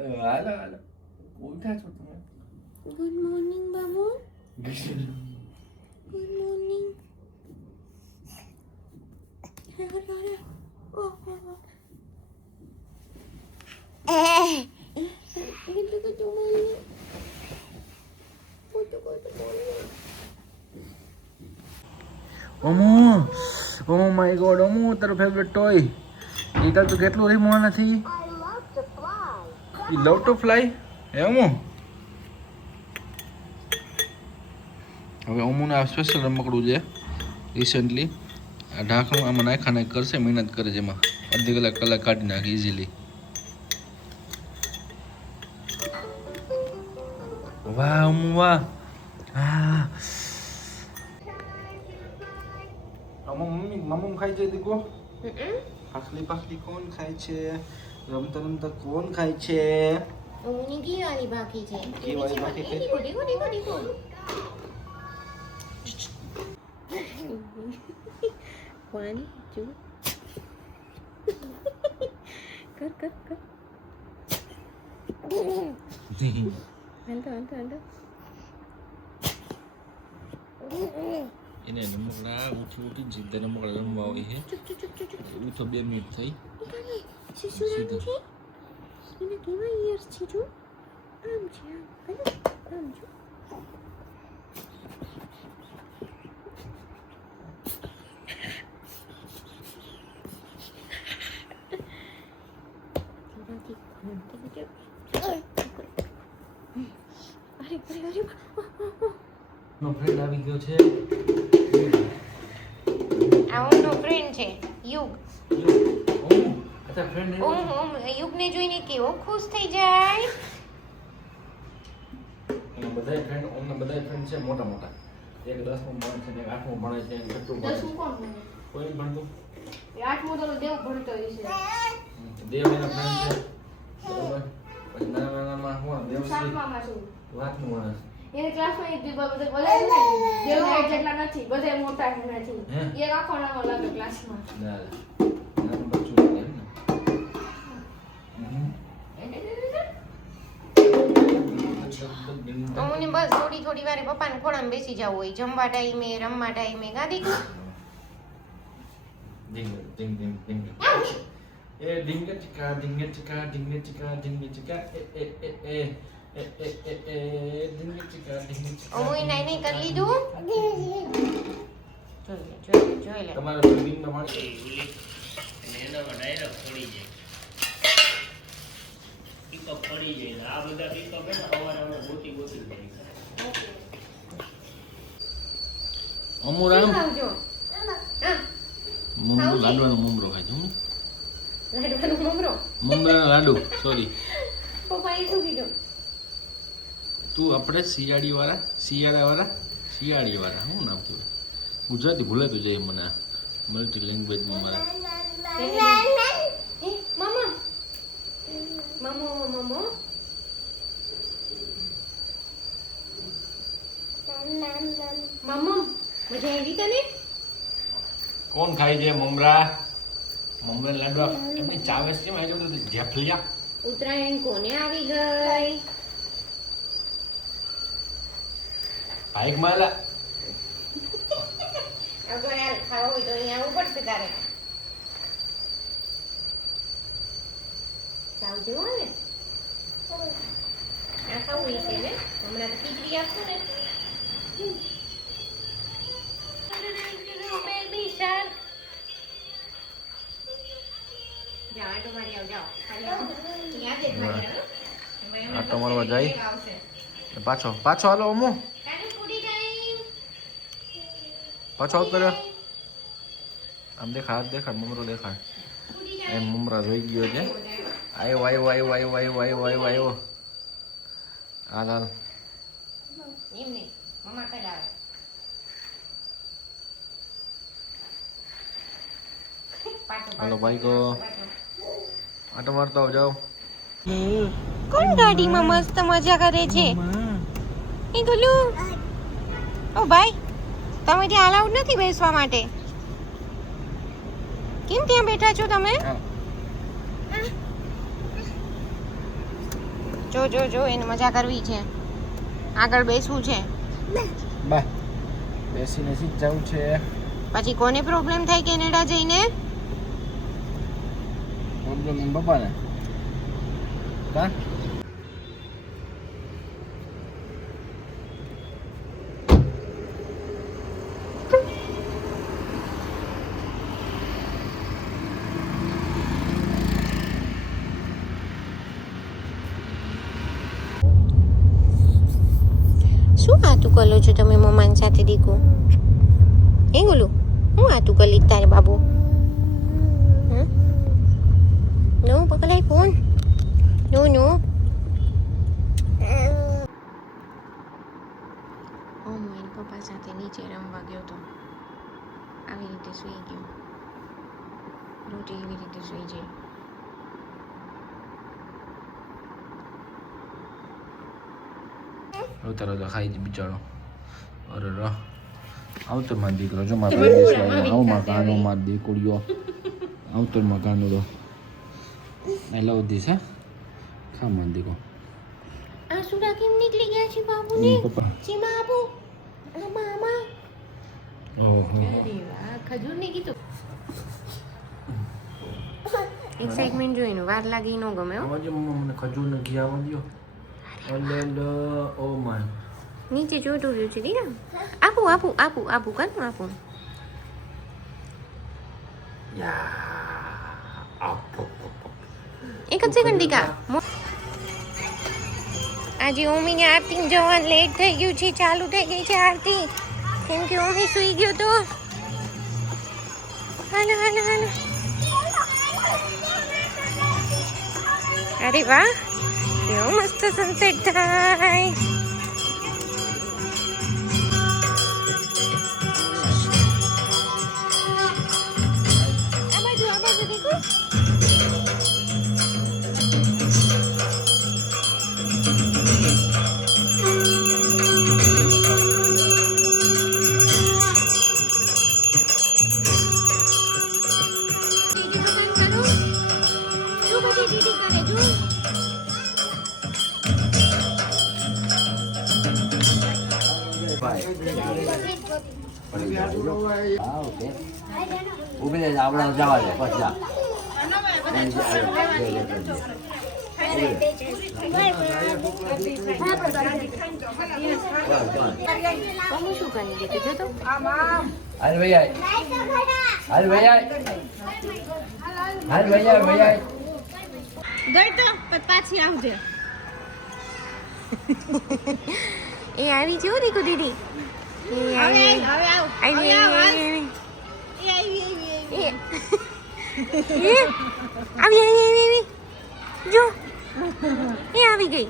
હાલો હાલો ઉઠા છો તમે? ગુડ મોર્નિંગ બાબુ. Good morning. ઓમો ઓ માય ગોડ ઓમો તારો ફેવરેટ ટોય એ તો કેટલું રીમો નથી યુ લવ ટુ ફ્લાય હે ઓમો હવે ઓમોને આ સ્પેશિયલ રમકડું છે રિસેન્ટલી આ ઢાંકણું આમાં નાખા કરશે મહેનત કરે છે એમાં અડધી કલાક કાઢી નાખે ઇઝીલી વાહ ઓમો વાહ હા મમ્મી ખાઈ છે દીકો પાખલી કોણ ખાય છે રમતા કોણ ખાય છે ઓની ઘી વાળી બાકી છે. ઘી વાળી બાકી છે. દીકો. 1 2 કર હાલ એને રમકડા ઉઠી સીધા રમકડા રમવા હોય છે એવું તો 2 મિનિટ થઈ શિશુરામ છે એને કેવા ઈયર્સ છે જો આમ છે આમ જો અરે નો ફ્રેન્ડ આવી ગયો છે આનો ફ્રેન્ડ છે યુગ. અચ્છા ફ્રેન્ડ યુગને જોઈને કેવો ખુશ થઈ જાય. એના બધાય ફ્રેન્ડ છે મોટા એક 10મું ભણે છે એક 8મું ભણે છે એક 6મું ભણે છે. કોણ ભણે? કોઈ ભણતું 8મું તો દેવ ભણતો હશે. દેવ એના ફ્રેન્ડ છે બરોબર પછી નાનામાં હું દેવ છે 7મામાં છું. 8મું ભણે એને ક્લાસમાં એક બધા બોલાય ને દેવ જેટલા નથી બધા મોટા નથી એક આખો નાનો લાગે ક્લાસમાં. ના નાનું બચ્ચું છે એમ ને અમને બસ થોડી વારે પપ્પાને ખોળામાં બેસી જવું હોય જમવા ટાઈમે રમવા ટાઈમે ગાદી ding eh ding chika ding chika ding chika ding chika ઓય નાઈ કરી લીધું જોઈ લે તમારે બિલ્ડિંગ માં મારી એના ડાયરેક્ટ પડી જાય પિકઅપ પડી જાય આ બધા પિકઅપ હે ને સવારે ગોતી જાય અમુરામ આવજો મમરો લાડવાનો મમરો ખાય છે લાડવાનો મમરો મમરાના લાડુ સોરી પપ્પા એ શું કીધું તું આપણે શિયાળા વાળા શું નામ કહેવાય ગુજરાતી ભૂલાતું જાય મને મલ્ટી લેંગ્વેજમાં મારા મમો મજા આવી તને કોણ ખાય છે મમરા લાડવા એમની ચાવેસ છે માં બધું જેફલિયા ઉત્તરાયણ કોને આવી ગઈ બાઈક માલા અગર યાર ખાવું હોય તો અહીંયા આવવું પડશે તારે ચાવ જેવો ને આ ખાવું છે ને હમણાં તો ખીચડી આપશું ને બેબી શાર્ક જાઓ આટો મારી આવ જાઓ યાદ જ મારી આવ આટો મારવા જાય પાછો હાલો અમુ પાછો આવ કર્યો આમ દેખાડ મમરો દેખાડ એમ મમરા જોઈ ગયો છે આવ્યો હાલ એમને મમ્મા કઈ લાવે હાલો ભાઈ કો આટો મારતો આવ જાઓ કોણ ગાડીમાં મસ્ત મજા કરે છે એ ગુલુ ઓ ભાઈ તમે ત્યાં અલાઉડ નથી બેસવા માટે કેમ ત્યાં બેઠા છો તમે જો જો જો એને મજા કરવી છે. આગળ બેસવું છે. બા બેસીને સીધ જવું છે. પછી કોને પ્રોબ્લેમ થાય કેનેડા જઈને? પ્રોબ્લેમ એમ પપ્પાને કા શું વાતું કરો છો તમે મમ્માની સાથે દીકુ? એ બોલું હું વાતું કરી તારે બાબુ? નો પકડાય ફોન. નો નો. હું એના પપ્પા સાથે નીચે રમવા ગયો તો આવી રીતે સૂઈ ગયો. રોટી એવી રીતે સૂઈ જાય. ઉતારો તો ખાઈ જ બિચારો. અરે રા આવતો માર દીકરો જો મારા ભાઈ બેસવા આવ માર કાનો માર દીકરીઓ આવતો માર કાનો તો આઈ લવ ધીસ હા ખા માર દીકો. આ સુડા કેમ નીકળી ગયા છે બાબુને? પપ્પા ચીમા આપો. મામા. ઓહો અરે વાહ, ખજૂર ને કીધું. એક્સાઇટમેન્ટ જોઈને વાર લાગી ન ગમે હો. આવાજે મમ્મા મને ખજૂર ને ઘી આવવા દ્યો. અલે ઓ માય નીચે જોતું રહ્યું છે દીકરા. આપું આપું આપું આપું કાનું આપું. એક જ સેકન્ડ દીકા. આજે ઓમીને આરતી જવાનું લેટ થઈ ગયું છે. ચાલુ થઈ ગઈ છે આરતી કેમ કે ઓમી સૂઈ ગયો તો. હાલો હાલો હાલો. અરે વાહ કેવો મસ્ત સનસેટ થાય. આ બાજુ દેખો. દીદી પસંદ કરો. શું બધી દીદી કરે જો. ઉભી રહે આપણે જવા દે પછી જા મમ્મી શું કરી દીધું જો તો. હાલ ભૈયા હાલ ભૈયા હાલ ભૈયા ભૈયા ગઈ તો પાછી આવજે. એ આવી છે હો દીકુ દીદી. એ આવી આવી આવી આવી જો એ આવી ગઈ.